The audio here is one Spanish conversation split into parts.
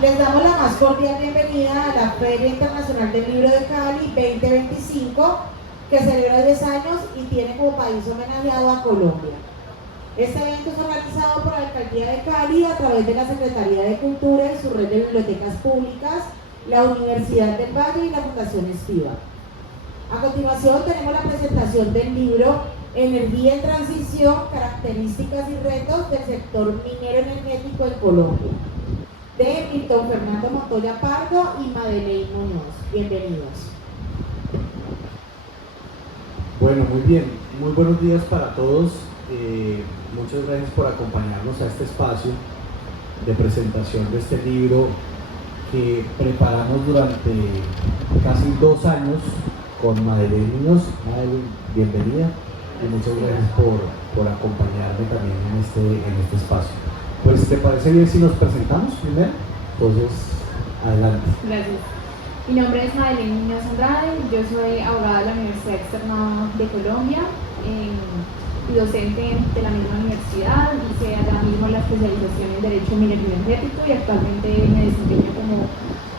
Les damos la más cordial bienvenida a la Feria Internacional del Libro de Cali 2025, que celebra 10 años y tiene como país homenajeado a Colombia. Este evento es organizado por la Alcaldía de Cali a través de la Secretaría de Cultura y su red de bibliotecas públicas, la Universidad del Valle y la Fundación Estiva. A continuación tenemos la presentación del libro Energía en Transición, Características y Retos del Sector Minero Energético en Colombia, de Milton Fernando Montoya Pardo y Madeleine Muñoz. Bienvenidos. Bueno, muy bien. Muy buenos días para todos. Muchas gracias por acompañarnos a este espacio de presentación de este libro que preparamos durante casi 2 años con Madeleine Muñoz. Madeleine, bienvenida y muchas gracias por acompañarme también en este espacio. Pues, ¿te parece bien si nos presentamos primero? Entonces, adelante. Gracias. Mi nombre es Madeleine Muñoz Andrade, yo soy abogada de la Universidad Externado de Colombia y docente de la misma universidad. Hice allá mismo la especialización en Derecho Minero Energético y actualmente me desempeño como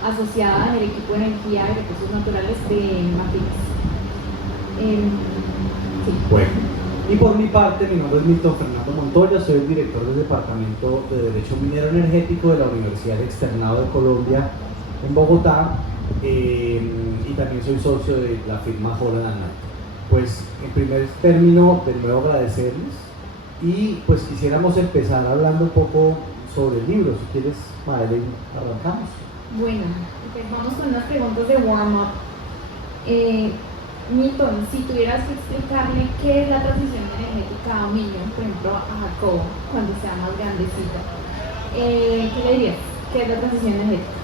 asociada en el equipo de energía y recursos naturales de Martínez. Sí. Bueno, y por mi parte, mi nombre es Milton Fernando Montoya, soy el director del Departamento de Derecho Minero Energético de la Universidad Externado de Colombia en Bogotá, y también soy socio de la firma Holland & Knight. Pues, en primer término, de nuevo agradecerles y pues quisiéramos empezar hablando un poco sobre el libro. Si quieres, Madeleine, arrancamos. Bueno, pues vamos con unas preguntas de warm-up. Milton, si tuvieras que explicarle qué es la transición energética a un niño, por ejemplo a Jacobo, cuando sea más grandecito, ¿qué le dirías? ¿Qué es la transición energética?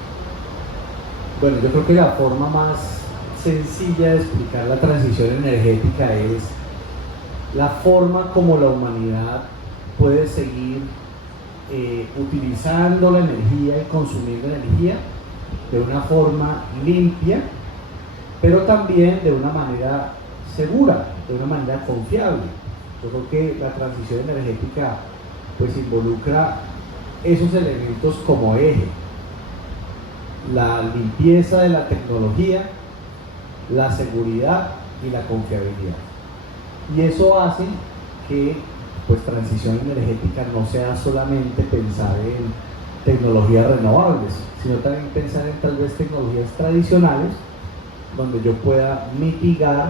Bueno, yo creo que la forma más sencilla de explicar la transición energética es la forma como la humanidad puede seguir utilizando la energía y consumiendo energía de una forma limpia, pero también de una manera segura, de una manera confiable. Yo creo que la transición energética pues involucra esos elementos como eje: la limpieza de la tecnología, la seguridad y la confiabilidad. Y eso hace que pues transición energética no sea solamente pensar en tecnologías renovables, sino también pensar en tal vez tecnologías tradicionales donde yo pueda mitigar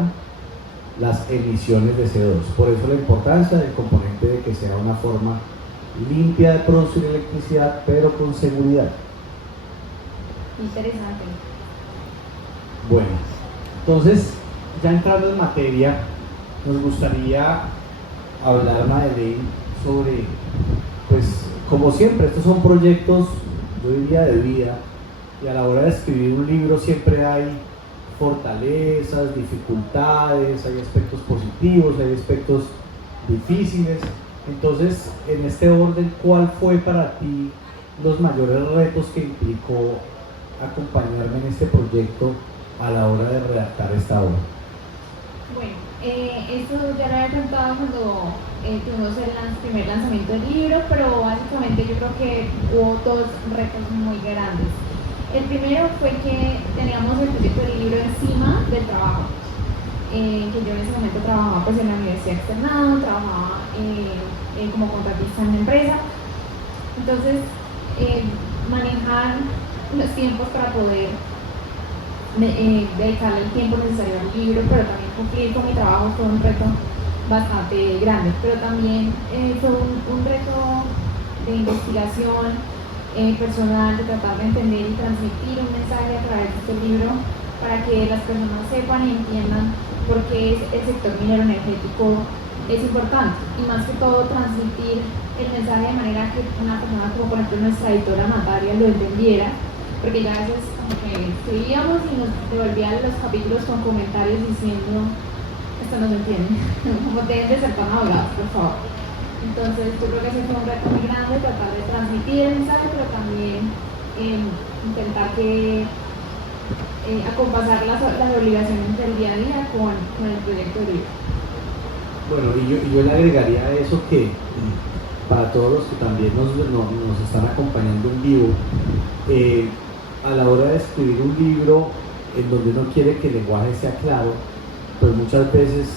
las emisiones de CO2. Por eso la importancia del componente de que sea una forma limpia de producir electricidad, pero con seguridad. Interesante. Bueno, entonces, ya entrando en materia, nos gustaría hablar, Madeleine, sobre, pues, como siempre, estos son proyectos, yo diría, de vida, y a la hora de escribir un libro siempre hay fortalezas, dificultades, hay aspectos positivos, hay aspectos difíciles. Entonces, en este orden, ¿cuál fue para ti los mayores retos que implicó acompañarme en este proyecto a la hora de redactar esta obra? Bueno, esto ya lo había contado cuando tuvimos el primer lanzamiento del libro, pero básicamente yo creo que hubo 2 retos muy grandes. El primero fue que teníamos el proyecto del libro encima del trabajo, que yo en ese momento trabajaba pues en la Universidad Externado, trabajaba como contratista en la empresa. Entonces, manejar los tiempos para poder dedicarle el tiempo necesario al libro, pero también cumplir con mi trabajo fue un reto bastante grande, pero también fue un reto de investigación personal, de tratar de entender y transmitir un mensaje a través de este libro para que las personas sepan y entiendan por qué el sector minero energético es importante, y más que todo transmitir el mensaje de manera que una persona como por ejemplo nuestra editora Natalia lo entendiera, porque ya a veces como que escribíamos y nos devolvían los capítulos con comentarios diciendo esto no se entiende, como deben de ser tan hablados, por favor. Entonces yo creo que ese fue un reto muy grande, tratar de transmitir el mensaje, pero también intentar que acompasar las obligaciones del día a día con el proyecto de libro. Bueno, y yo le agregaría a eso que para todos los que también nos están acompañando en vivo, a la hora de escribir un libro en donde uno quiere que el lenguaje sea claro, pues muchas veces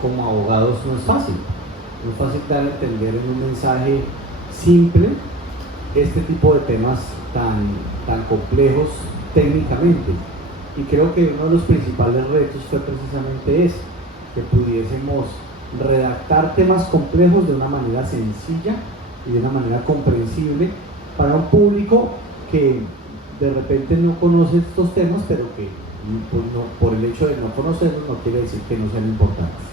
como abogados no es fácil. No es fácil dar a entender en un mensaje simple este tipo de temas tan complejos técnicamente. Y creo que uno de los principales retos fue precisamente ese, que pudiésemos redactar temas complejos de una manera sencilla y de una manera comprensible para un público que de repente no conoce estos temas, pero que por el hecho de no conocerlos no quiere decir que no sean importantes.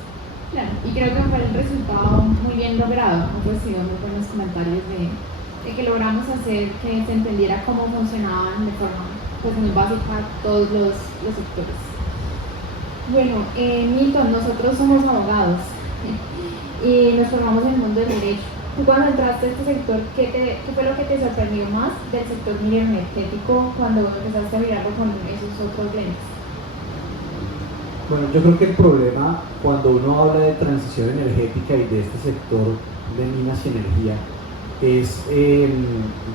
Claro, y creo que fue el resultado muy bien logrado. Hemos recibido muy buenos comentarios de que logramos hacer que se entendiera cómo funcionaban de forma pues, muy básica todos los sectores. Bueno, Milton, nosotros somos abogados y nos formamos en el mundo del derecho. Tú cuando entraste a este sector, ¿qué fue lo que te sorprendió más del sector minero energético cuando empezaste a mirarlo con esos otros lentes? Bueno, yo creo que el problema cuando uno habla de transición energética y de este sector de minas y energía es, en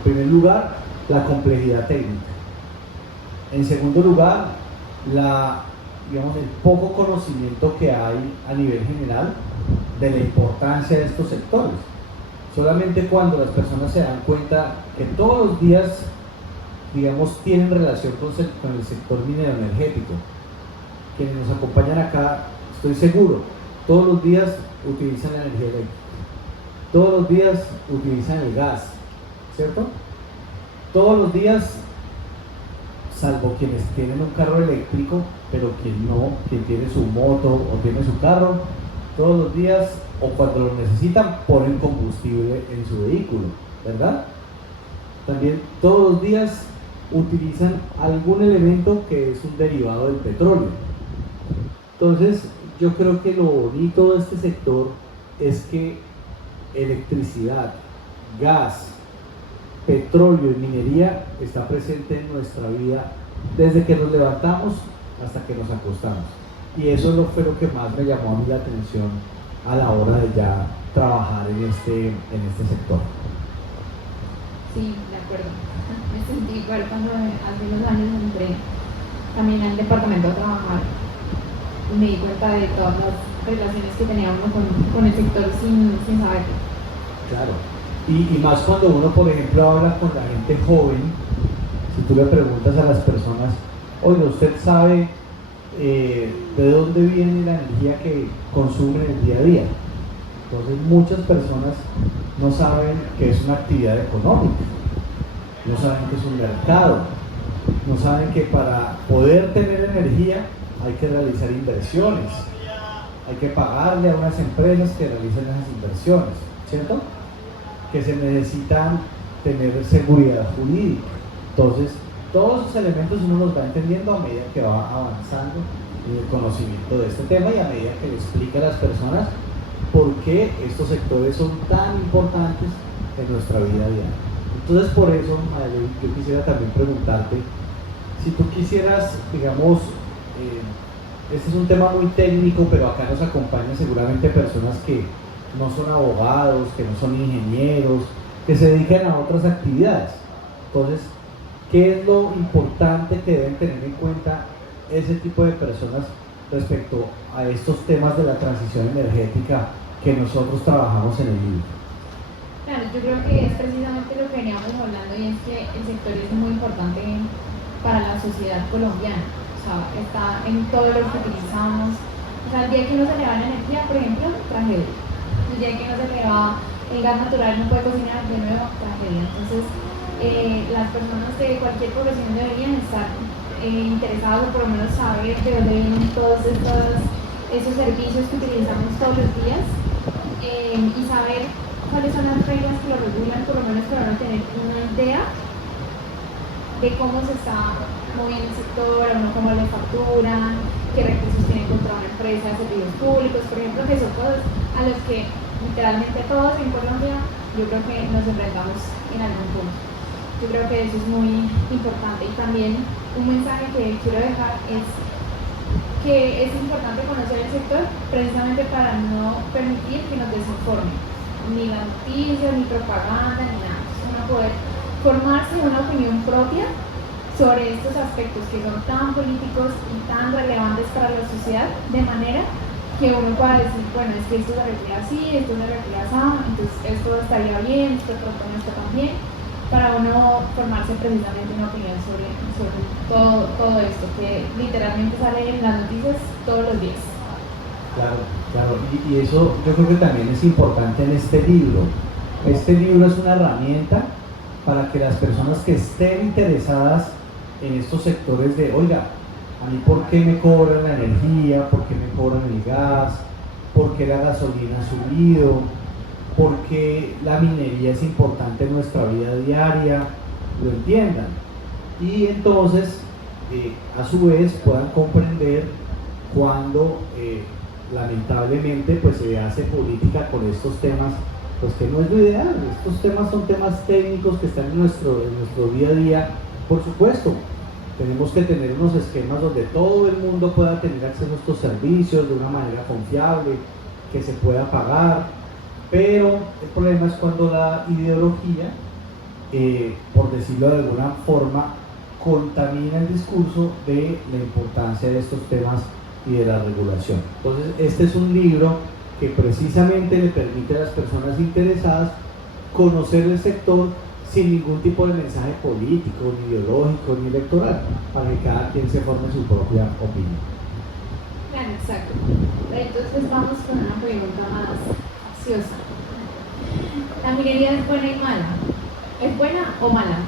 primer lugar, la complejidad técnica. En segundo lugar, el poco conocimiento que hay a nivel general de la importancia de estos sectores. Solamente cuando las personas se dan cuenta que todos los días, tienen relación con el sector minero energético. Quienes nos acompañan acá, estoy seguro, todos los días utilizan la energía eléctrica, todos los días utilizan el gas, ¿cierto? Todos los días, salvo quienes tienen un carro eléctrico, pero quien tiene su moto o tiene su carro, todos los días o cuando lo necesitan ponen combustible en su vehículo, ¿verdad? También todos los días utilizan algún elemento que es un derivado del petróleo. Entonces, yo creo que lo bonito de este sector es que electricidad, gas, petróleo y minería está presente en nuestra vida desde que nos levantamos hasta que nos acostamos. Y eso fue lo que más me llamó a mí la atención a la hora de ya trabajar en este sector. Sí, de acuerdo. Me sentí igual cuando hace unos años entré también al departamento a trabajar y me di cuenta de todas las relaciones que teníamos con el sector sin saberlo. Claro. Y más cuando uno, por ejemplo, habla con la gente joven, si tú le preguntas a las personas, oye, ¿usted sabe de dónde viene la energía que consumen en el día a día? Entonces muchas personas no saben que es una actividad económica, no saben que es un mercado, no saben que para poder tener energía hay que realizar inversiones, hay que pagarle a unas empresas que realicen esas inversiones, ¿cierto? Que se necesitan tener seguridad jurídica. Entonces, todos esos elementos uno los va entendiendo a medida que va avanzando en el conocimiento de este tema y a medida que le explica a las personas por qué estos sectores son tan importantes en nuestra vida diaria. Entonces, por eso, Madeline, yo quisiera también preguntarte, si tú quisieras, este es un tema muy técnico, pero acá nos acompañan seguramente personas que no son abogados, que no son ingenieros, que se dedican a otras actividades. Entonces, ¿qué es lo importante que deben tener en cuenta ese tipo de personas respecto a estos temas de la transición energética que nosotros trabajamos en el libro? Claro, yo creo que es precisamente lo que veníamos hablando y es que el sector es muy importante para la sociedad colombiana. O sea, está en todo lo que utilizamos. O sea, el día que no se le va la energía, por ejemplo, tragedia. El día que no se le va el gas natural, no puede cocinar de nuevo, tragedia. Entonces, las personas de cualquier población deberían estar interesadas o por lo menos saber de dónde vienen todos esos servicios que utilizamos todos los días y saber cuáles son las reglas que lo regulan, por lo menos para no tener una idea de cómo se está moviendo el sector, o no cómo le facturan, qué recursos tiene contra una empresa de servicios públicos, por ejemplo, que son cosas a los que literalmente todos en Colombia yo creo que nos enfrentamos en algún punto. Yo creo que eso es muy importante y también un mensaje que quiero dejar es que es importante conocer el sector precisamente para no permitir que nos desinformen. ni las noticias, ni propaganda, ni nada. Es uno poder formarse una opinión propia sobre estos aspectos que son tan políticos y tan relevantes para la sociedad, de manera que uno pueda decir, bueno, es que esto se refiere así, esto se refiere así, entonces esto estaría bien, esto de pronto no está tan bien, para uno formarse precisamente una opinión sobre todo esto, que literalmente sale en las noticias todos los días. Claro, claro, y eso yo creo que también es importante en este libro. Este libro es una herramienta para que las personas que estén interesadas en estos sectores de, oiga, a mí por qué me cobran la energía, por qué me cobran el gas, por qué la gasolina ha subido, por qué la minería es importante en nuestra vida diaria, lo entiendan. Y entonces, a su vez, puedan comprender cuando lamentablemente pues se hace política con estos temas, pues que no es lo ideal. Estos temas son temas técnicos que están en nuestro día a día. Por supuesto, tenemos que tener unos esquemas donde todo el mundo pueda tener acceso a estos servicios de una manera confiable, que se pueda pagar, pero el problema es cuando la ideología, por decirlo de alguna forma, contamina el discurso de la importancia de estos temas y de la regulación. Entonces, este es un libro que precisamente le permite a las personas interesadas conocer el sector sin ningún tipo de mensaje político, ni ideológico, ni electoral, para que cada quien se forme su propia opinión. Claro, exacto. Entonces vamos con una pregunta más capciosa. ¿La minería es buena y mala? ¿Es buena o mala?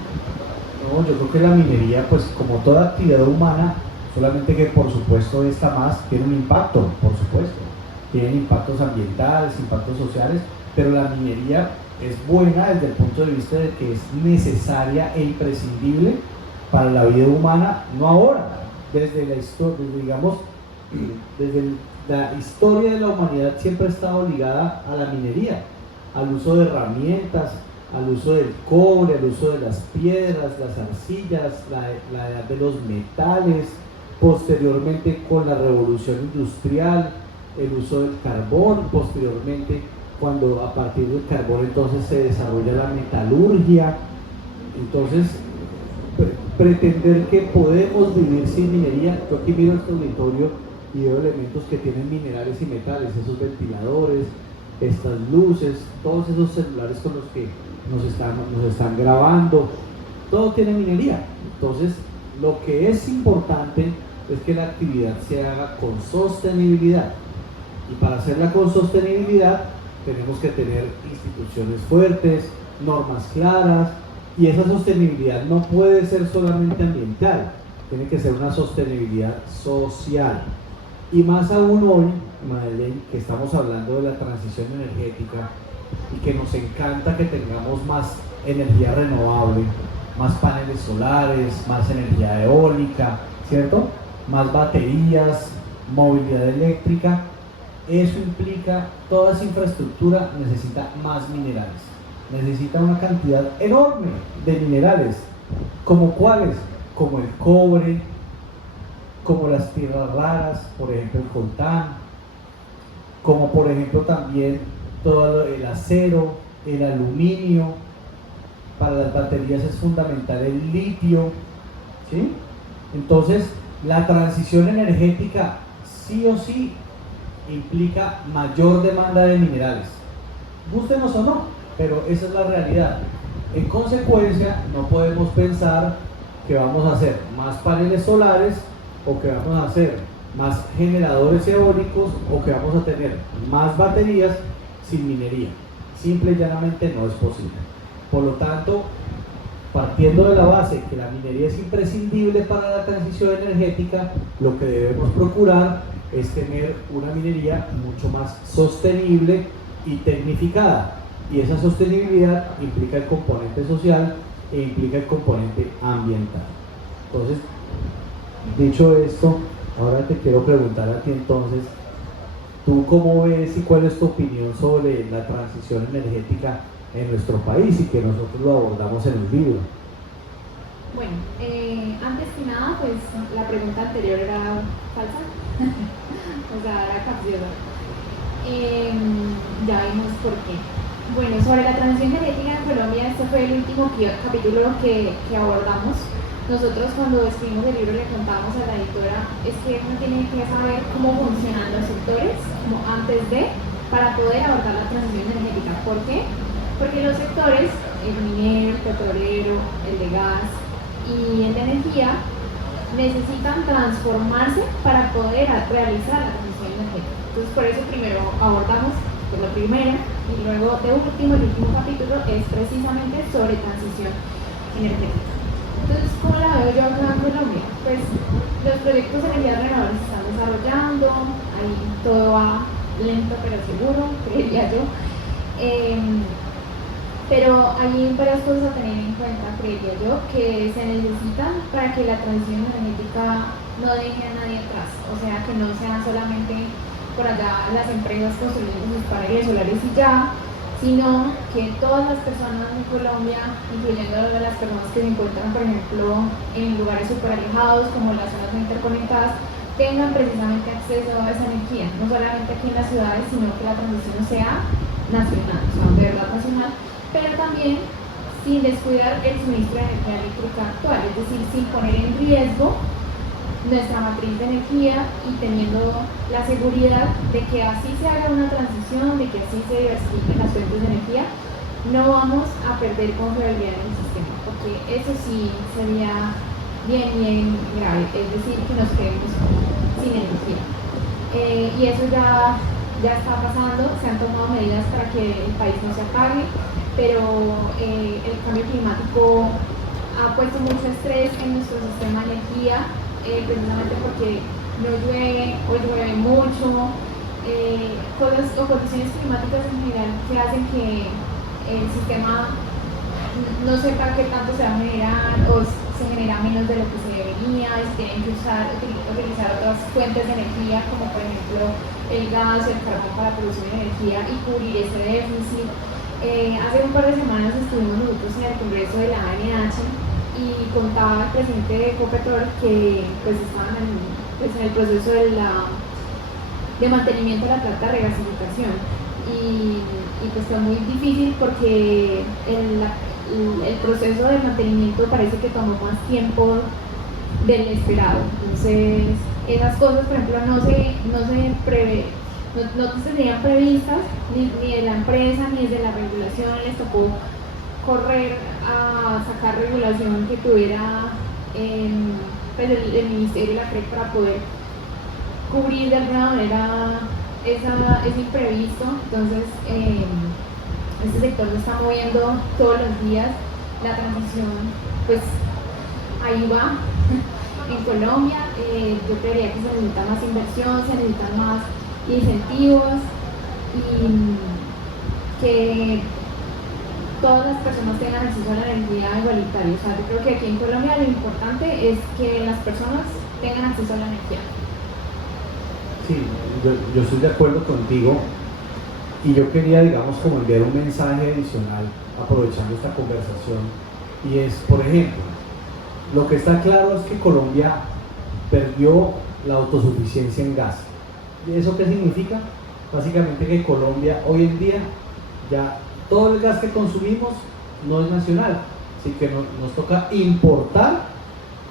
No, yo creo que la minería, pues como toda actividad humana, solamente que por supuesto esta más tiene un impacto, por supuesto. Tienen impactos ambientales, impactos sociales, pero la minería es buena desde el punto de vista de que es necesaria e imprescindible para la vida humana, no ahora, desde la historia, desde la historia de la humanidad siempre ha estado ligada a la minería, al uso de herramientas, al uso del cobre, al uso de las piedras, las arcillas, la edad de los metales, posteriormente con la revolución industrial, el uso del carbón, posteriormente cuando a partir del carbón entonces se desarrolla la metalurgia. Entonces, pretender que podemos vivir sin minería, yo aquí miro este auditorio y veo elementos que tienen minerales y metales, esos ventiladores, estas luces, todos esos celulares con los que nos están grabando, todo tiene minería. Entonces, lo que es importante es que la actividad se haga con sostenibilidad, y para hacerla con sostenibilidad tenemos que tener instituciones fuertes, normas claras, y esa sostenibilidad no puede ser solamente ambiental, tiene que ser una sostenibilidad social. Y más aún hoy, Madeleine, que estamos hablando de la transición energética y que nos encanta que tengamos más energía renovable, más paneles solares, más energía eólica, ¿cierto? Más baterías, movilidad eléctrica. Eso implica, toda esa infraestructura necesita más minerales, necesita una cantidad enorme de minerales, como cuáles, como el cobre, como las tierras raras, por ejemplo el coltán, como por ejemplo también todo el acero, el aluminio. Para las baterías es fundamental el litio, ¿sí? Entonces, la transición energética sí o sí implica mayor demanda de minerales, gústenos o no, pero esa es la realidad. En consecuencia, no podemos pensar que vamos a hacer más paneles solares, o que vamos a hacer más generadores eólicos, o que vamos a tener más baterías sin minería. Simple y llanamente no es posible. Por lo tanto, partiendo de la base que la minería es imprescindible para la transición energética, lo que debemos procurar es tener una minería mucho más sostenible y tecnificada. Y esa sostenibilidad implica el componente social e implica el componente ambiental. Entonces, dicho esto, ahora te quiero preguntar a ti entonces, ¿tú cómo ves y cuál es tu opinión sobre la transición energética en nuestro país y que nosotros lo abordamos en el libro? Bueno, antes que nada, pues la pregunta anterior era falsa, o sea, era capciosa. Ya vimos por qué. Bueno, sobre la transición energética en Colombia, este fue el último capítulo que abordamos. Nosotros cuando escribimos el libro le contamos a la editora es que uno tiene que saber cómo funcionan los sectores como antes de, para poder abordar la transición energética. ¿Por qué? Porque los sectores, el minero, el petrolero, el de gas y el de energía, necesitan transformarse para poder realizar la transición energética. Entonces por eso primero abordamos lo primero y luego de último, el último capítulo es precisamente sobre transición energética. Entonces, ¿cómo la veo yo acá en Colombia? Pues los proyectos de energías renovables se están desarrollando, ahí todo va lento pero seguro, creería yo. Pero hay varias cosas a tener en cuenta, creería yo, que se necesitan para que la transición energética no deje a nadie atrás. O sea, que no sean solamente por allá las empresas construyendo sus paneles solares y ya, sino que todas las personas de Colombia, incluyendo a las personas que se encuentran, por ejemplo, en lugares súper alejados, como las zonas no interconectadas, tengan precisamente acceso a esa energía, no solamente aquí en las ciudades, sino que la transición sea nacional, o sea, de verdad nacional, pero también sin descuidar el suministro de energía eléctrica actual, es decir, sin poner en riesgo nuestra matriz de energía y teniendo la seguridad de que así se haga una transición, de que así se diversifiquen las fuentes de energía, no vamos a perder confiabilidad en el sistema, porque eso sí sería bien grave, es decir, que nos quedemos sin energía. Y eso ya está pasando, se han tomado medidas para que el país no se apague, pero el cambio climático ha puesto mucho estrés en nuestro sistema de energía, precisamente porque no llueve o llueve mucho, cosas o condiciones climáticas en general que hacen que el sistema no sepa qué tanto se va a generar o se genera menos de lo que se debería, y se tienen que utilizar otras fuentes de energía como por ejemplo el gas o el carbón para producir energía y cubrir ese déficit. Hace un par de semanas estuvimos nosotros en el Congreso de la ANH y contaba el presidente de Ecopetrol que pues estaban en el proceso de mantenimiento de la planta de regasificación y pues fue muy difícil porque el proceso de mantenimiento parece que tomó más tiempo del esperado. Entonces esas cosas, por ejemplo, no se tenían previstas ni de la empresa ni de la regulación, les tocó correr a sacar regulación que tuviera pues el Ministerio y la CREC para poder cubrir de alguna manera ese imprevisto. Entonces este sector se está moviendo todos los días, la transición pues ahí va en Colombia. Yo creería que se necesita más inversión, se necesitan más incentivos y que todas las personas tengan acceso a la energía igualitaria. O sea, yo creo que aquí en Colombia lo importante es que las personas tengan acceso a la energía. Sí, yo estoy de acuerdo contigo y yo quería, digamos, como enviar un mensaje adicional aprovechando esta conversación, y es, por ejemplo, lo que está claro es que Colombia perdió la autosuficiencia en gas. ¿Y eso qué significa? Básicamente que Colombia hoy en día ya todo el gas que consumimos no es nacional, así que nos toca importar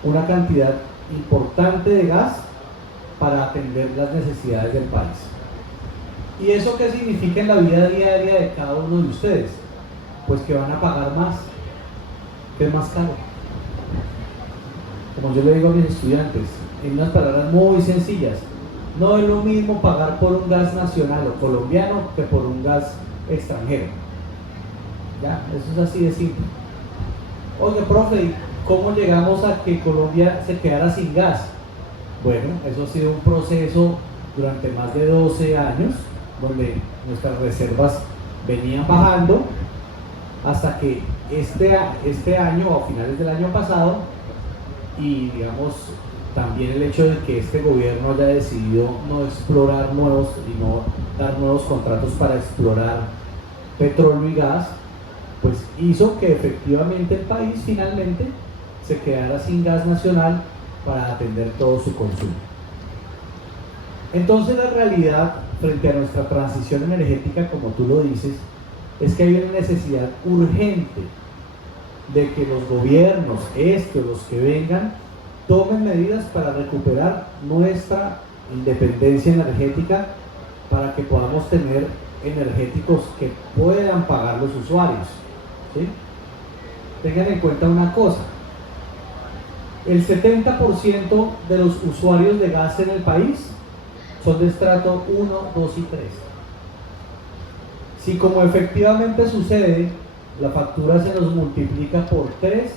una cantidad importante de gas para atender las necesidades del país. ¿Y eso qué significa en la vida diaria de cada uno de ustedes? Pues que van a pagar más, que es más caro. Como yo le digo a mis estudiantes, en unas palabras muy sencillas, no es lo mismo pagar por un gas nacional o colombiano que por un gas extranjero. Ya, eso es así de simple. Oye, profe, ¿cómo llegamos a que Colombia se quedara sin gas? Bueno, eso ha sido un proceso durante más de 12 años, donde nuestras reservas venían bajando, hasta que este año, o a finales del año pasado, y digamos también el hecho de que este gobierno haya decidido no explorar nuevos y no dar nuevos contratos para explorar petróleo y gas, pues hizo que efectivamente el país finalmente se quedara sin gas nacional para atender todo su consumo. Entonces la realidad frente a nuestra transición energética, como tú lo dices, es que hay una necesidad urgente de que los gobiernos, los que vengan, tomen medidas para recuperar nuestra independencia energética, para que podamos tener energéticos que puedan pagar los usuarios, ¿sí? Tengan en cuenta una cosa: el 70% de los usuarios de gas en el país son de estrato 1, 2 y 3. Si, como efectivamente sucede, la factura se nos multiplica por 3,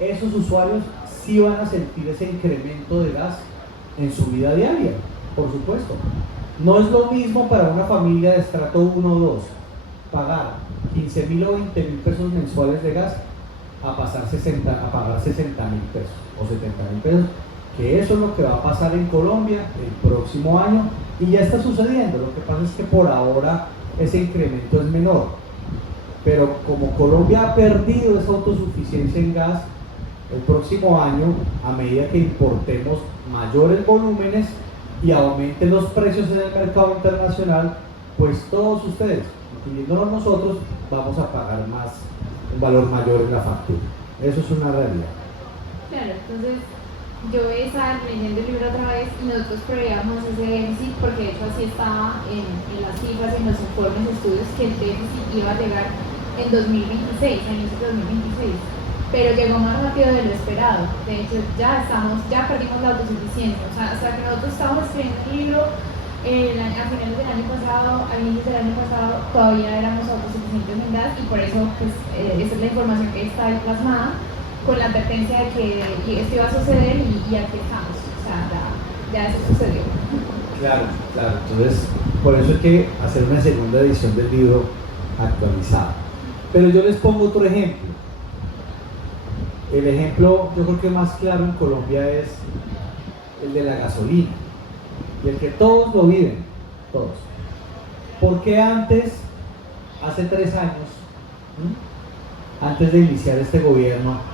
esos usuarios sí van a sentir ese incremento de gas en su vida diaria, por supuesto. No es lo mismo para una familia de estrato 1 o 2 pagar 15.000 o 20.000 pesos mensuales de gas a pagar 60.000 pesos o 70.000 pesos, que eso es lo que va a pasar en Colombia el próximo año, y ya está sucediendo. Lo que pasa es que por ahora ese incremento es menor, pero como Colombia ha perdido esa autosuficiencia en gas, el próximo año, a medida que importemos mayores volúmenes y aumenten los precios en el mercado internacional, pues todos ustedes, incluyéndonos nosotros, vamos a pagar un valor mayor en la factura. Eso es una realidad. Claro, entonces yo estaba leyendo el libro otra vez y nosotros preveíamos ese déficit, porque de hecho así estaba en las cifras, en los informes, estudios, que el déficit iba a llegar en 2026, a inicios de 2026, pero llegó más rápido de lo esperado. De hecho ya perdimos la autosuficiencia, o sea, hasta que nosotros estábamos escribiendo el libro a finales del año pasado, a inicios del año pasado, todavía éramos autosuficientes en gas, y por eso pues, esa es la información que está ahí plasmada, con la advertencia de que esto iba a suceder, y aquí estamos, o sea, ya eso sucedió. Claro. Entonces, por eso hay que hacer una segunda edición del libro actualizado. Pero yo les pongo otro ejemplo. El ejemplo, yo creo que más claro en Colombia es el de la gasolina, y el que todos lo viven, todos. ¿Por qué antes, hace 3 años, antes de iniciar este gobierno,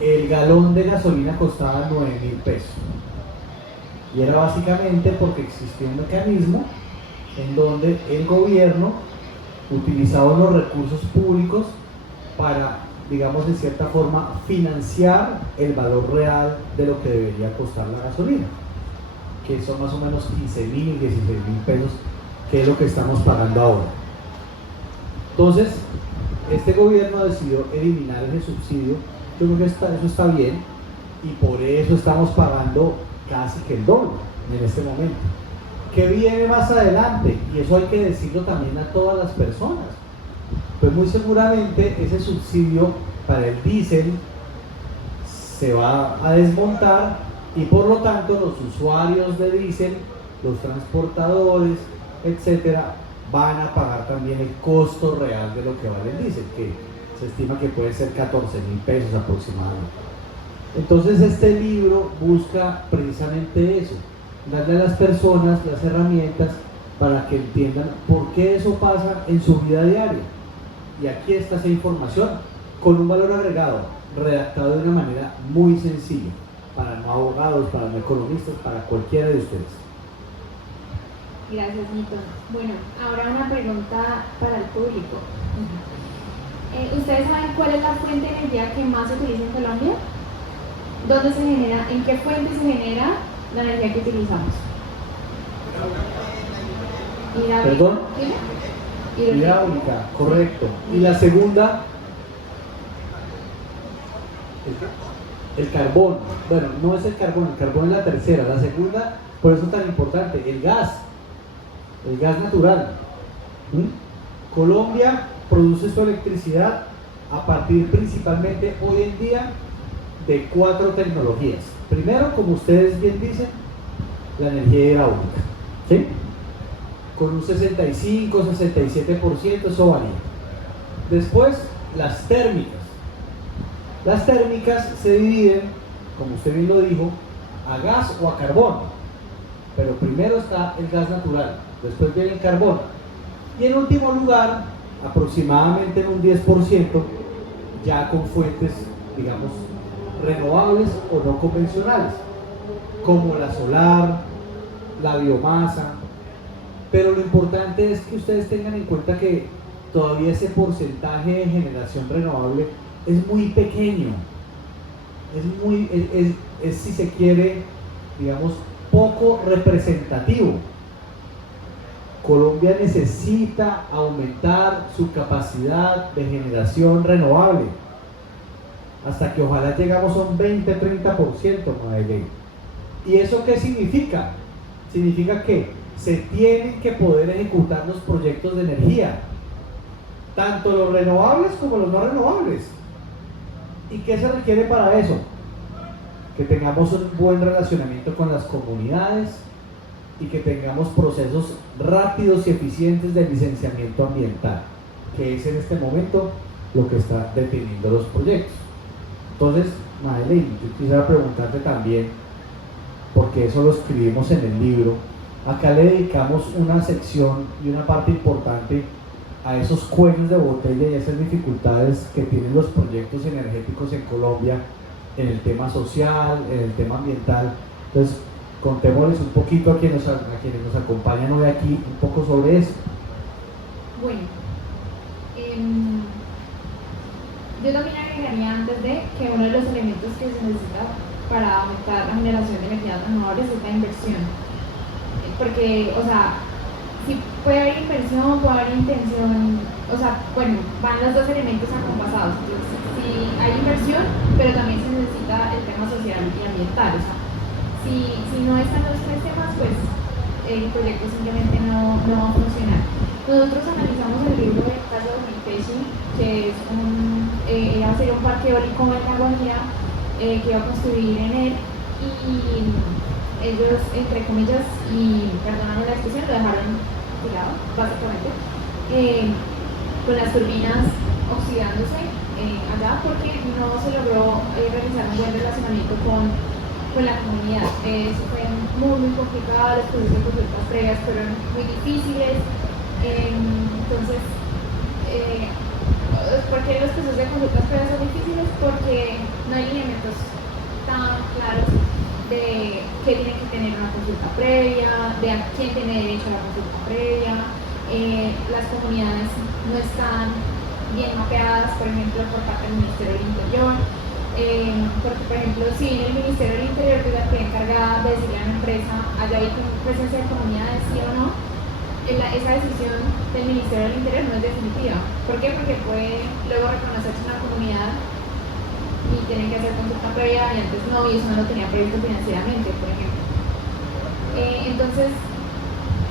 el galón de gasolina costaba 9.000 pesos? Y era básicamente porque existía un mecanismo en donde el gobierno utilizaba los recursos públicos para, digamos, de cierta forma, financiar el valor real de lo que debería costar la gasolina, que son más o menos 15.000, 16.000 pesos, que es lo que estamos pagando ahora. Entonces, este gobierno decidió eliminar ese subsidio. Yo creo que eso está bien, y por eso estamos pagando casi que el doble en este momento. ¿Qué viene más adelante? Y eso hay que decirlo también a todas las personas. Pues muy seguramente ese subsidio para el diésel se va a desmontar, y por lo tanto los usuarios de diésel, los transportadores, etcétera, van a pagar también el costo real de lo que vale el diésel, que se estima que puede ser 14.000 pesos aproximadamente. Entonces este libro busca precisamente eso, darle a las personas las herramientas para que entiendan por qué eso pasa en su vida diaria. Y aquí está esa información, con un valor agregado, redactado de una manera muy sencilla, para no abogados, para no economistas, para cualquiera de ustedes. Gracias, Nito. Bueno, ahora una pregunta para el público. ¿Ustedes saben cuál es la fuente de energía que más se utiliza en Colombia? ¿Dónde se genera? ¿En qué fuente se genera la energía que utilizamos? ¿Perdón? Hidráulica, correcto. Y la segunda, el carbón. Bueno, no es el carbón es la tercera. La segunda, por eso es tan importante, el gas natural. Colombia produce su electricidad a partir principalmente hoy en día de 4 tecnologías. Primero, como ustedes bien dicen, la energía hidráulica, ¿sí? Con un 65-67%, eso varía. Después, las térmicas. Las térmicas se dividen, como usted bien lo dijo, a gas o a carbón, pero primero está el gas natural, después viene el carbón, y en último lugar, aproximadamente en un 10%, ya con fuentes, digamos, renovables o no convencionales, como la solar, la biomasa. Pero lo importante es que ustedes tengan en cuenta que todavía ese porcentaje de generación renovable es muy pequeño, es si se quiere, digamos, poco representativo. Colombia necesita aumentar su capacidad de generación renovable hasta que ojalá llegamos a un 20-30%, Madeleine. ¿Y eso qué significa? Significa que se tienen que poder ejecutar los proyectos de energía, tanto los renovables como los no renovables. ¿Y qué se requiere para eso? Que tengamos un buen relacionamiento con las comunidades y que tengamos procesos rápidos y eficientes de licenciamiento ambiental, que es en este momento lo que está deteniendo los proyectos. Entonces, Madeleine, yo quisiera preguntarte también, porque eso lo escribimos en el libro, acá le dedicamos una sección y una parte importante a esos cuellos de botella y esas dificultades que tienen los proyectos energéticos en Colombia en el tema social, en el tema ambiental. Entonces, contémosles un poquito a quienes nos acompañan hoy aquí un poco sobre eso. Bueno, yo también agregaría antes de que uno de los elementos que se necesita para aumentar la generación de energías renovables es la inversión. Porque, o sea, si puede haber inversión, puede haber intención, o sea, bueno, van los dos elementos acompasados. Entonces, si hay inversión, pero también se necesita el tema social y ambiental. O sea, si no están los tres temas, pues el proyecto simplemente no va a funcionar. Nosotros analizamos el libro del caso de Milpeshi, que es iba a ser un parque eólico en La Guajira, que iba a construir en él, y ellos, entre comillas, y perdóname la expresión, lo dejaron tirado, básicamente, con las turbinas oxidándose allá porque no se logró realizar un buen relacionamiento con la comunidad. Eso fue muy complicado, los procesos de consultas previas fueron muy difíciles. Entonces, ¿por qué los procesos de consultas previas son difíciles? Porque no hay lineamientos tan claros de qué tiene que tener una consulta previa, de a quién tiene derecho a la consulta previa. Las comunidades no están bien mapeadas, por ejemplo, por parte del Ministerio del Interior, porque, por ejemplo, si el Ministerio del Interior tuviera que encargada de decirle a una empresa, allá hay presencia de comunidades, sí o no, esa decisión del Ministerio del Interior no es definitiva. ¿Por qué? Porque puede luego reconocerse una comunidad y tienen que hacer consulta previa y antes no, y eso no lo tenía previsto financieramente, por ejemplo. Entonces,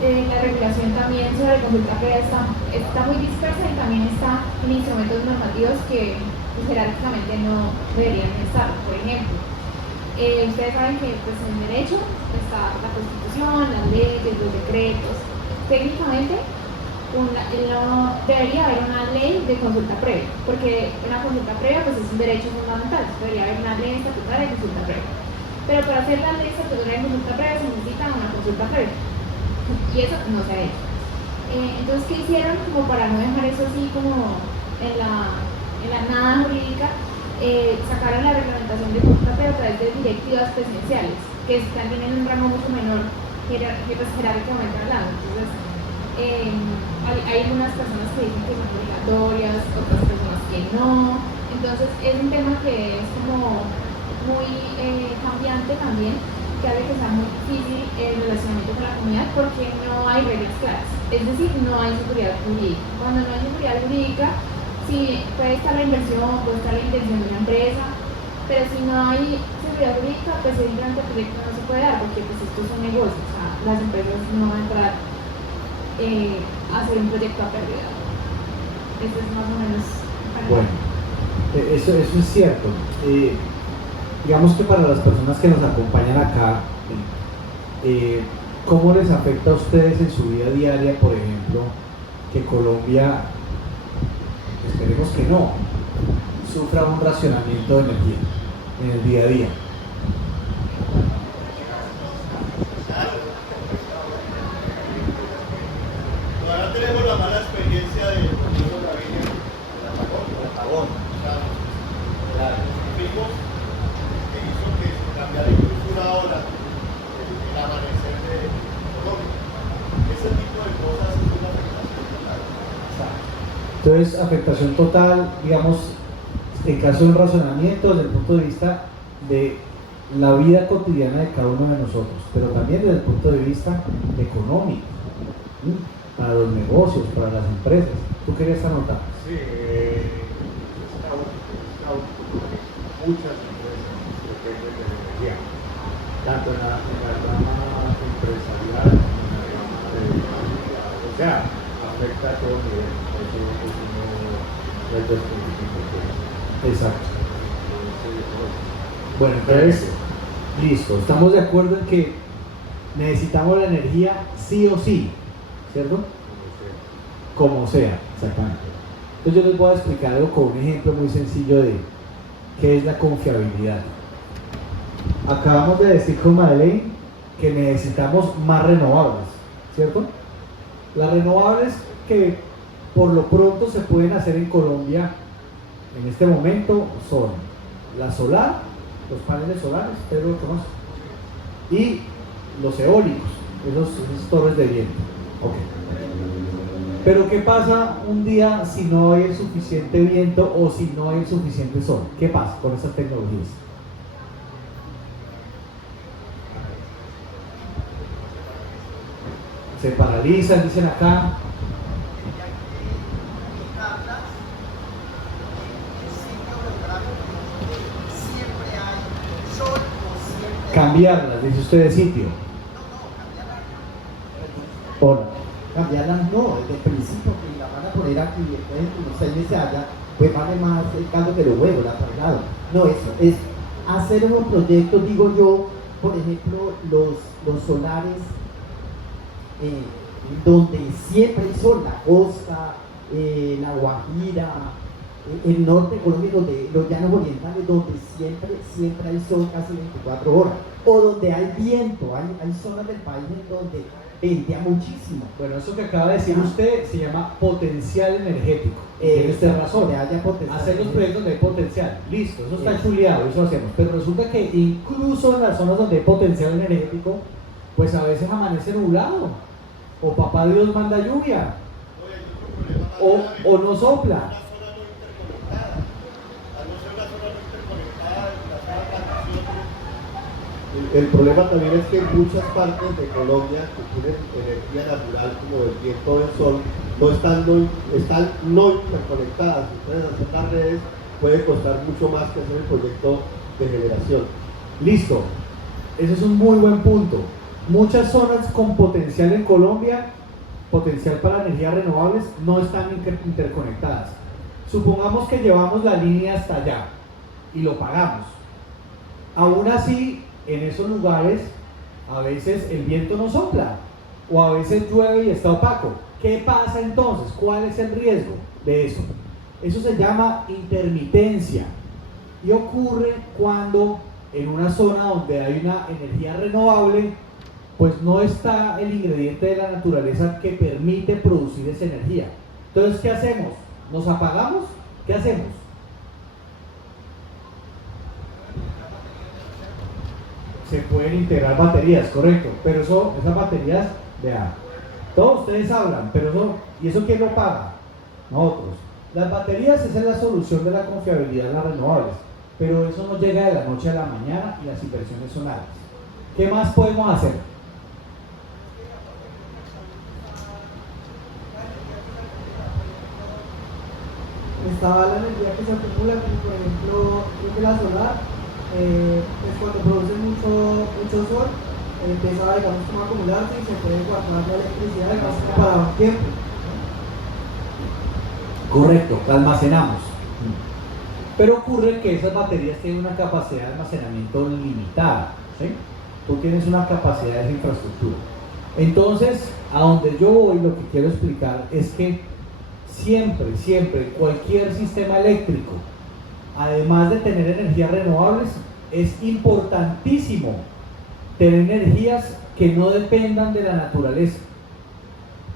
la regulación también sobre consulta previa está muy dispersa y también está en instrumentos normativos que pues, jerárquicamente no deberían estar. Por ejemplo, ustedes saben que pues, en el derecho está la Constitución, las leyes, los decretos. Técnicamente, debería haber una ley de consulta previa, porque una consulta previa pues, es un derecho fundamental, debería haber una ley estatutaria de consulta previa. Pero para hacer la ley estatutaria de consulta previa se necesita una consulta previa, y eso no se ha hecho. Entonces, ¿qué hicieron? Como para no dejar eso así como en la nada jurídica, sacaron la reglamentación de consulta previa a través de directivas presidenciales, que están teniendo un rango mucho menor jerárquicamente hablando. Entonces, hay algunas personas que dicen que son obligatorias, otras personas que no. Entonces es un tema que es como muy cambiante también, que hace que sea muy difícil el relacionamiento con la comunidad porque no hay reglas claras, es decir, no hay seguridad jurídica. Cuando no hay seguridad jurídica, sí puede estar la inversión, puede estar la intención de una empresa, pero si no hay seguridad jurídica, pues evidentemente el proyecto no se puede dar porque pues esto es un negocio, o sea, las empresas no van a entrar a hacer un proyecto a pérdida. Eso es más o menos. Bueno, eso es cierto. Digamos que para las personas que nos acompañan acá, ¿cómo les afecta a ustedes en su vida diaria, por ejemplo, que Colombia, esperemos que no, sufra un racionamiento de energía en el día a día? Ahora tenemos la mala experiencia de apagón. Vimos que hizo que se cambiara incluso una hora el amanecer de Colombia. Ese tipo de cosas es una afectación total. Entonces, afectación total, digamos, en caso de un razonamiento desde el punto de vista de la vida cotidiana de cada uno de nosotros, pero también desde el punto de vista económico, ¿sí? Para los negocios, para las empresas. ¿Tú querías anotar? Sí, es caótico, porque muchas empresas dependen de la energía, tanto en la rama empresarial como en la rama de familiar. O sea, afecta a todo nivel. Eso no es desconocido. Exacto. Bueno, entonces, listo. Estamos de acuerdo en que necesitamos la energía sí o sí, ¿cierto? Como sea, exactamente. Entonces yo les voy a explicar algo con un ejemplo muy sencillo de qué es la confiabilidad. Acabamos de decir con Madeleine que necesitamos más renovables, ¿cierto? Las renovables que por lo pronto se pueden hacer en Colombia en este momento son la solar, los paneles solares, Pedro lo conoce, y los eólicos, esas torres de viento. Okay. Pero ¿qué pasa un día si no hay el suficiente viento o si no hay el suficiente sol? ¿Qué pasa con esas tecnologías? Se paralizan, dicen acá. Cambiarlas, dice usted de sitio. Hola. Cambiarlas no, desde el principio que la van a poner aquí, después de unos 6 meses allá, pues vale más el caldo que los huevos, la verdad. No, eso es hacer unos proyectos, digo yo, por ejemplo, los solares, donde siempre hay sol, la costa, la Guajira, el norte de Colombia, donde los llanos orientales, donde siempre hay sol casi 24 horas, o donde hay viento, hay zonas del país en donde ventea muchísimo. Bueno, eso que acaba de decir usted se llama potencial energético. Tiene usted razón. Donde haya potencial. Hacer los proyectos donde hay potencial. Listo, eso está chuleado, eso hacemos. Pero resulta que incluso en las zonas donde hay potencial energético, pues a veces amanece nublado. O papá Dios manda lluvia. O no sopla. El problema también es que en muchas partes de Colombia que tienen energía natural como el viento o el sol están no interconectadas. Entonces hacer las redes puede costar mucho más que hacer el proyecto de generación. Listo, ese es un muy buen punto. Muchas zonas con potencial en Colombia, potencial para energías renovables, no están interconectadas. Supongamos que llevamos la línea hasta allá y lo pagamos. Aún así, en esos lugares a veces el viento no sopla o a veces llueve y está opaco. ¿Qué pasa entonces? ¿Cuál es el riesgo de eso? Eso se llama intermitencia y ocurre cuando en una zona donde hay una energía renovable pues no está el ingrediente de la naturaleza que permite producir esa energía. Entonces, ¿qué hacemos? ¿Nos apagamos? ¿Qué hacemos? Se pueden integrar baterías, correcto, pero esas baterías, vean, todos ustedes hablan, pero ¿y eso quién lo paga? Nosotros. Las baterías, esa es la solución de la confiabilidad en las renovables, pero eso no llega de la noche a la mañana y las inversiones son altas. ¿Qué más podemos hacer? Estaba la energía que se acumula, como por ejemplo, creo que la solar, pues cuando produce mucho sol, empieza, digamos, como a acumularse y se puede guardar la electricidad, digamos, para un tiempo. Correcto, la almacenamos. Pero ocurre que esas baterías tienen una capacidad de almacenamiento limitada, ¿sí? Tú tienes una capacidad de esa infraestructura. Entonces, a donde yo voy, lo que quiero explicar es que siempre, cualquier sistema eléctrico, además de tener energías renovables, es importantísimo tener energías que no dependan de la naturaleza,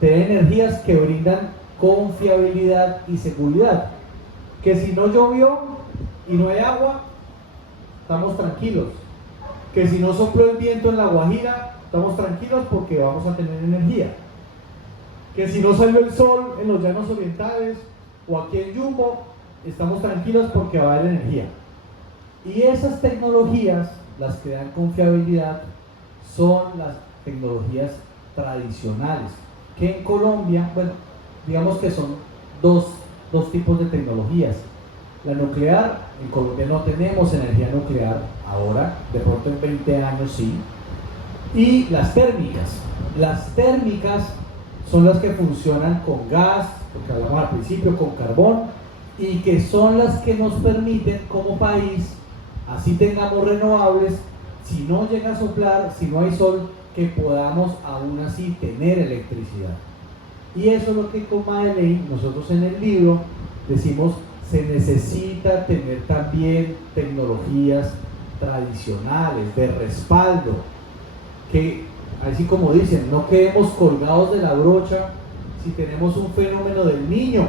tener energías que brindan confiabilidad y seguridad, que si no llovió y no hay agua, estamos tranquilos, que si no sopló el viento en la Guajira, estamos tranquilos porque vamos a tener energía, que si no salió el sol en los llanos orientales, o aquí en Jumbo estamos tranquilos porque va a haber energía. Y esas tecnologías, las que dan confiabilidad, son las tecnologías tradicionales, que en Colombia, bueno, digamos que son dos tipos de tecnologías. La nuclear, en Colombia no tenemos energía nuclear ahora, de pronto en 20 años sí. Y las térmicas. Las térmicas son las que funcionan con gas, porque hablamos al principio, con carbón, y que son las que nos permiten como país, así tengamos renovables, si no llega a soplar, si no hay sol, que podamos aún así tener electricidad. Y eso es lo que con Madeleine, nosotros en el libro decimos, se necesita tener también tecnologías tradicionales, de respaldo, que así como dicen, no quedemos colgados de la brocha si tenemos un fenómeno del Niño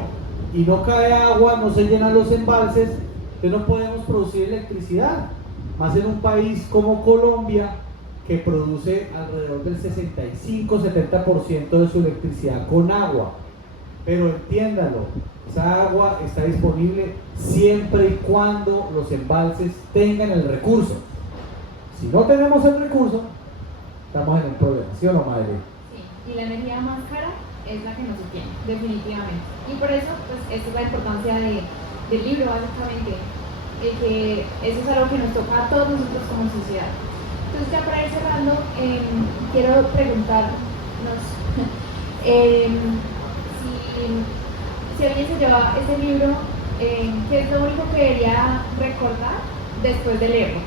y no cae agua, no se llenan los embalses, entonces no podemos producir electricidad, más en un país como Colombia, que produce alrededor del 65-70% de su electricidad con agua. Pero entiéndalo, esa agua está disponible siempre y cuando los embalses tengan el recurso. Si no tenemos el recurso, estamos en un problema, ¿sí o no, madre? Sí, y la energía más cara es la que no se tiene, definitivamente. Y por eso, pues, esa es la importancia del libro, básicamente, que eso es algo que nos toca a todos nosotros como sociedad. Entonces, ya para ir cerrando, quiero preguntarnos si alguien se lleva este libro, ¿qué es lo único que debería recordar después de leerlo?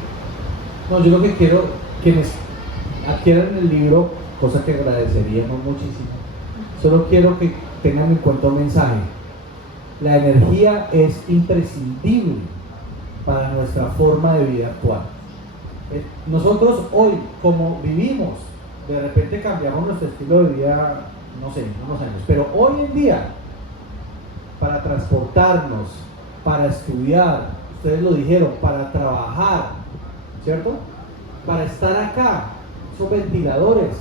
No, yo lo que quiero, quienes adquieran el libro, cosa que agradeceríamos muchísimo, solo quiero que tengan en cuenta un mensaje. La energía es imprescindible para nuestra forma de vida actual. Nosotros hoy, como vivimos, de repente cambiamos nuestro estilo de vida, no sé, unos años, pero hoy en día, para transportarnos, para estudiar, ustedes lo dijeron, para trabajar, ¿cierto? Para estar acá, son ventiladores.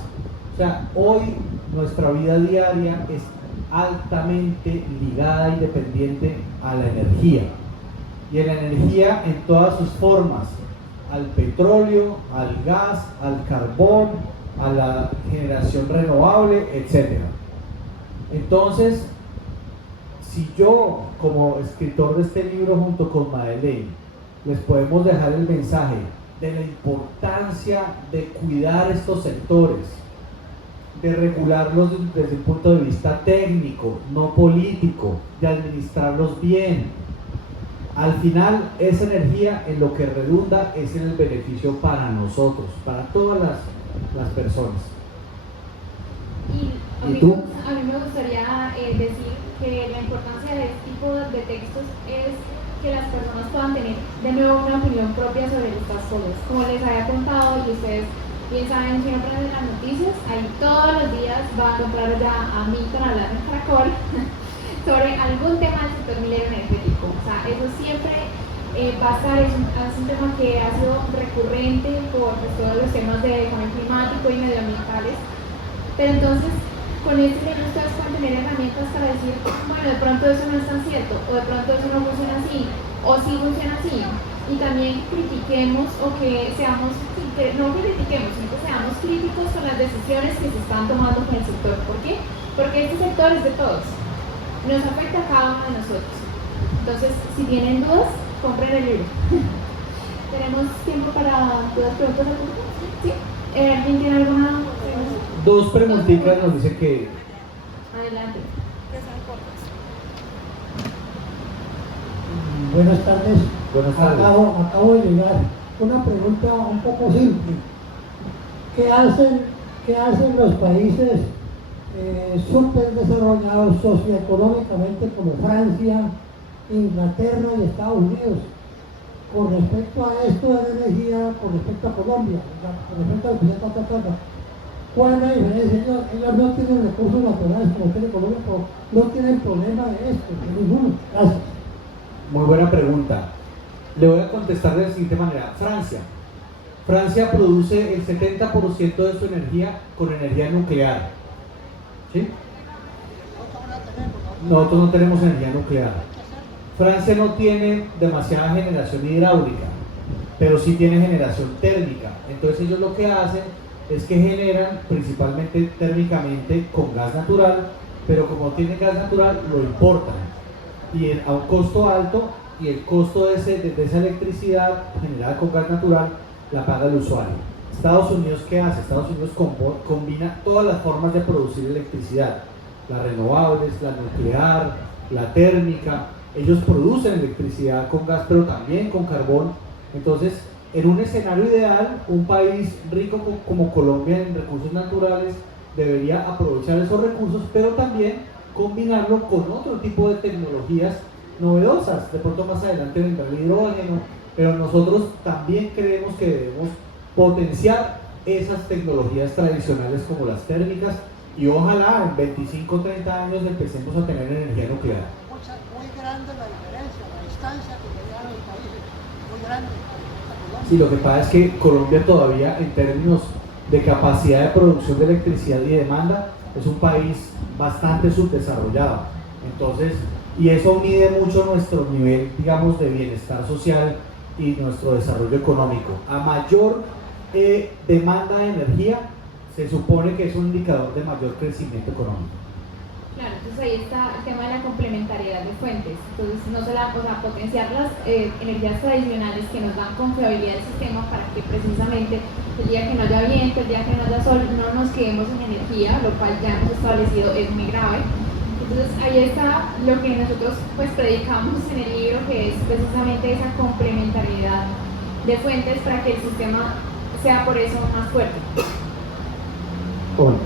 O sea, hoy nuestra vida diaria es altamente ligada y dependiente a la energía. Y a la energía en todas sus formas, al petróleo, al gas, al carbón, a la generación renovable, etc. Entonces, si yo, como escritor de este libro junto con Madeleine, les podemos dejar el mensaje de la importancia de cuidar estos sectores, de regularlos desde un punto de vista técnico, no político, de administrarlos bien. Al final, esa energía en lo que redunda es en el beneficio para nosotros, para todas las personas. Y ¿Y tú? a mí me gustaría decir que la importancia de este tipo de textos es que las personas puedan tener de nuevo una opinión propia sobre estas cosas. Como les había contado, y ustedes bien saben, si no prenden las noticias, ahí todos los días va a encontrar ya a Milton hablando en Caracol sobre algún tema del sector minero energético. O sea, eso siempre va a estar, es un tema que ha sido recurrente por pues, todos los temas de cambio climático y medioambientales. Pero entonces, con este libro ustedes pueden tener herramientas para decir, bueno, de pronto eso no es tan cierto, o de pronto eso no funciona así, o sí funciona así. Y también critiquemos, o que seamos, que no critiquemos, sino que seamos críticos con las decisiones que se están tomando con el sector. ¿Por qué? Porque este sector es de todos, nos afecta a cada uno de nosotros. Entonces, si tienen dudas, compren el libro. ¿Tenemos tiempo para dudas, preguntas? ¿Sí? ¿Alguien tiene alguna pregunta? Dos preguntitas nos dicen que... Adelante. Buenas tardes. Buenas tardes. Acabo de llegar. Una pregunta un poco simple. ¿Qué hacen los países súper desarrollados socioeconómicamente como Francia, Inglaterra y Estados Unidos con respecto a esto de la energía, con respecto a Colombia, con respecto a lo que se está tratando? ¿Cuál es la diferencia? Ellos no tienen recursos naturales como tiene Colombia, pero no tienen problema de esto, de ninguno. Gracias. Muy buena pregunta. Le voy a contestar de la siguiente manera. Francia produce el 70% de su energía con energía nuclear. ¿Sí? nosotros no tenemos energía nuclear. Francia no tiene demasiada generación hidráulica, pero sí tiene generación térmica. Entonces ellos lo que hacen es que generan principalmente térmicamente con gas natural, pero como tienen gas natural lo importan y a un costo alto, y el costo de esa electricidad generada con gas natural la paga el usuario. Estados Unidos, ¿qué hace? Estados Unidos combina todas las formas de producir electricidad, las renovables, la nuclear, la térmica. Ellos producen electricidad con gas, pero también con carbón. Entonces, en un escenario ideal, un país rico como Colombia en recursos naturales debería aprovechar esos recursos, pero también combinarlo con otro tipo de tecnologías novedosas. De pronto más adelante vendrá el hidrógeno, pero nosotros también creemos que debemos potenciar esas tecnologías tradicionales como las térmicas, y ojalá en 25 o 30 años empecemos a tener energía nuclear. Muy grande la diferencia, la distancia que llegan los países, muy grande. Sí, lo que pasa es que Colombia todavía, en términos de capacidad de producción de electricidad y demanda, es un país bastante subdesarrollado. Entonces, y eso mide mucho nuestro nivel, digamos, de bienestar social y nuestro desarrollo económico. A mayor demanda de energía, se supone que es un indicador de mayor crecimiento económico. Claro, entonces ahí está el tema de la complementariedad de fuentes. Entonces, no solo, o sea, potenciar las energías tradicionales que nos dan confiabilidad al sistema para que precisamente el día que no haya viento, el día que no haya sol, no nos quedemos sin energía, lo cual ya hemos establecido es muy grave. Entonces ahí está lo que nosotros pues predicamos en el libro, que es precisamente esa complementariedad de fuentes para que el sistema sea por eso más fuerte. Bueno,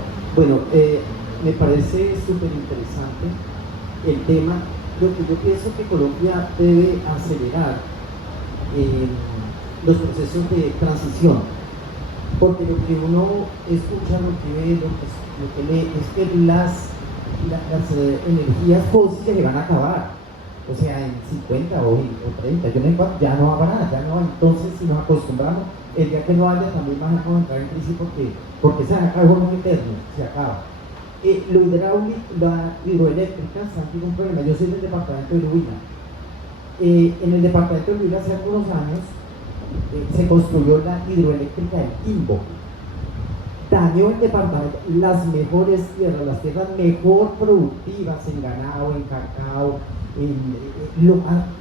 me parece súper interesante el tema. Lo que yo pienso que Colombia debe acelerar los procesos de transición, porque lo que uno escucha, lo que ve, lo que lee, es que las energías fósiles se van a acabar, o sea, en 50 o 30, yo no sé cuánto, ya no va nada, ya no va. Entonces, si nos acostumbramos, el día que no haya también vamos a entrar en crisis porque se acaba el bono eterno, se acaba. Lo hidráulico, la hidroeléctrica, tiene un problema. Yo soy del departamento de Huila. En el departamento de Huila hace algunos años se construyó la hidroeléctrica del Quimbo. Dañó el departamento, las mejores tierras, las tierras mejor productivas en ganado, en cacao,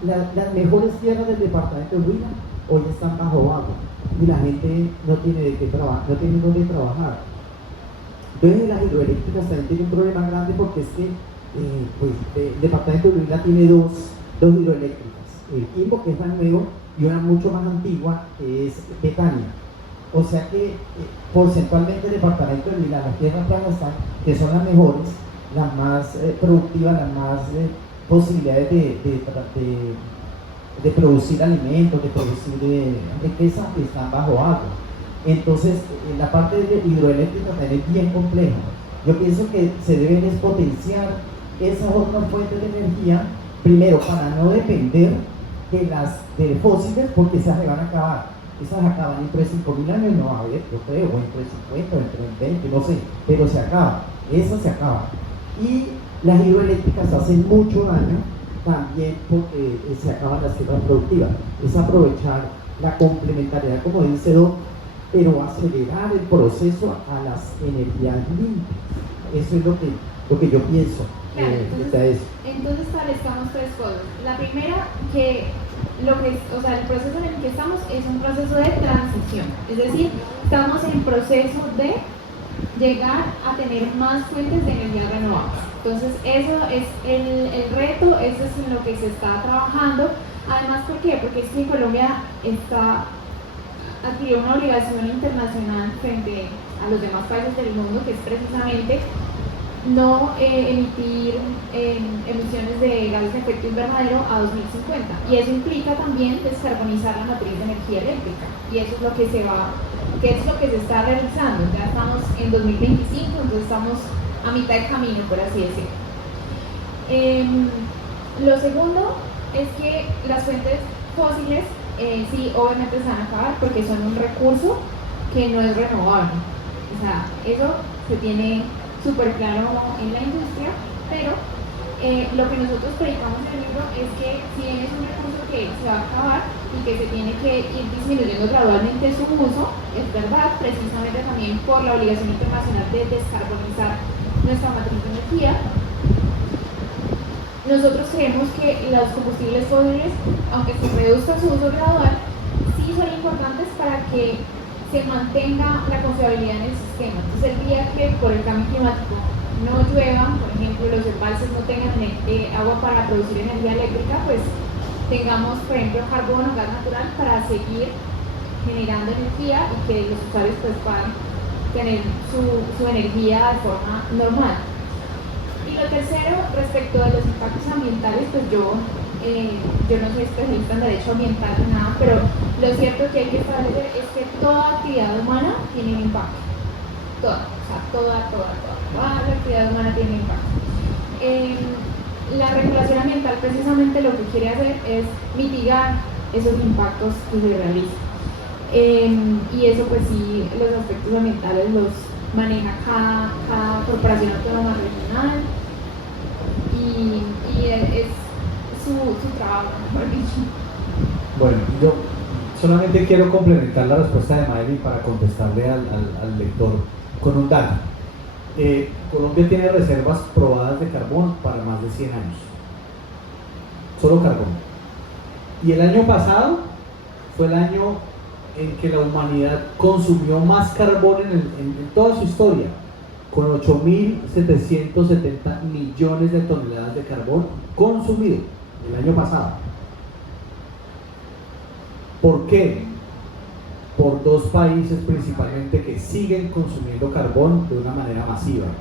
las mejores tierras del departamento de Huila hoy están bajo agua y la gente no tiene de qué trabajar, no tiene dónde trabajar. Entonces las hidroeléctricas también tienen un problema grande, porque es que el departamento de Huila tiene dos hidroeléctricas, el Quimbo, que es la nueva, y una mucho más antigua, que es Betania. O sea que porcentualmente el departamento de Huila, las tierras planas que son las mejores, las más productivas, las más posibilidades de producir alimentos, de producir riqueza, están bajo agua. Entonces, la parte de hidroeléctrica también es bien compleja. Yo pienso que se deben potenciar esas otras fuentes de energía, primero para no depender de las fósiles, porque esas se van a acabar. Esas acaban entre 5.000 años, no va a haber, yo creo, o entre 50 o entre 20, no sé, pero se acaba, esas se acaban. Y las hidroeléctricas hacen mucho daño también porque se acaban las tierras productivas. Es aprovechar la complementariedad, como dice Doc, pero acelerar el proceso a las energías limpias. Eso es lo que yo pienso. Claro, entonces establezcamos tres cosas. La primera, que el proceso en el que estamos es un proceso de transición, es decir, estamos en proceso de llegar a tener más fuentes de energía renovable. Entonces eso es el reto, eso es en lo que se está trabajando. Además, ¿por qué? Porque es que Colombia adquirió una obligación internacional frente a los demás países del mundo, que es precisamente no emitir emisiones de gases de efecto invernadero a 2050, y eso implica también descarbonizar la matriz de energía eléctrica, y eso es lo que se está realizando. Ya estamos en 2025, entonces estamos a mitad de camino, por así decirlo. Lo segundo es que las fuentes fósiles sí, obviamente se van a acabar, porque son un recurso que no es renovable. O sea, eso se tiene súper claro en la industria, pero Lo que nosotros predicamos en el libro es que si bien es un recurso que se va a acabar y que se tiene que ir disminuyendo gradualmente su uso, es verdad, precisamente también por la obligación internacional de descarbonizar nuestra matriz de energía. Nosotros creemos que los combustibles fósiles, aunque se reduzca su uso gradual, sí son importantes para que se mantenga la confiabilidad en el sistema. Entonces, el día que por el cambio climático no llueva, por ejemplo, los embalses no tengan agua para producir energía eléctrica, pues tengamos, por ejemplo, carbón o gas natural para seguir generando energía y que los usuarios pues puedan tener su energía de forma normal. Y lo tercero, respecto de los impactos ambientales, pues yo no soy especialista en derecho ambiental ni nada, pero lo cierto que hay que establecer es que toda actividad humana tiene un impacto. Toda la actividad humana tiene un impacto. La regulación ambiental precisamente lo que quiere hacer es mitigar esos impactos que se realizan. Y eso pues sí, los aspectos ambientales los maneja cada corporación autónoma regional y es su trabajo, mejor dicho. Bueno, yo solamente quiero complementar la respuesta de Mayeli para contestarle al lector con un dato. Colombia tiene reservas probadas de carbón para más de 100 años. Solo carbón. Y el año pasado fue el año en que la humanidad consumió más carbón en toda su historia, con 8.770 millones de toneladas de carbón consumido el año pasado. ¿Por qué? Por dos países principalmente que siguen consumiendo carbón de una manera masiva.